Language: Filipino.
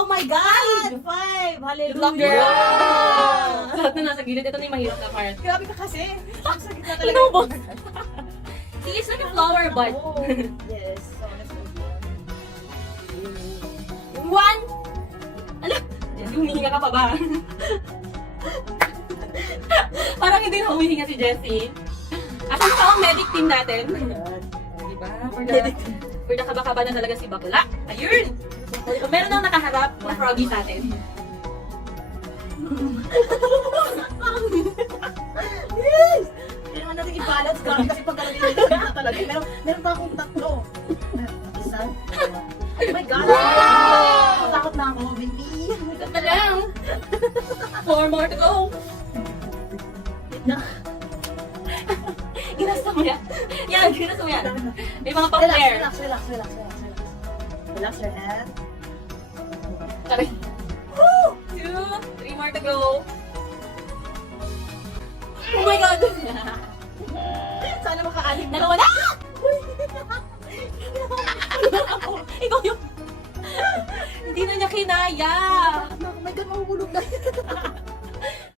Oh my God! 5! Good Hallelujah! luck, girl! Lahat na nasa gilid. Ito na yung mahirap na part. Grabe ka kasi. Sa gitna talaga. Inubos. See, it's like a flower bud. Oh, yes. So, let's move on. One! Ano? Jessie, humihinga ka pa ba? Parang hindi na humihinga si Jessie. Asan pa ang medic team natin? Diba? For the kaba-kaba na talaga si Bakla. Ayun! Meron nang nakaharap na froggy sa atin. Yes! Hindi naman natin i-balance ka kasi pag kalagay na talaga. Meron pa akong tatlo. Isa. Dalawa. Oh my God! Takot na ako, Binti. Ito na lang. 4 more to go. Ginasta mo yan. Yan, ginasta mo yan. May mga pa-flare. Relax. Relax your hand. Sabi. 2, 3 more to go. Oh my God! Sana maka-anim na. Dalawa na! Ikaw yung... Hindi na niya kinaya. Oh my God, mahulog na.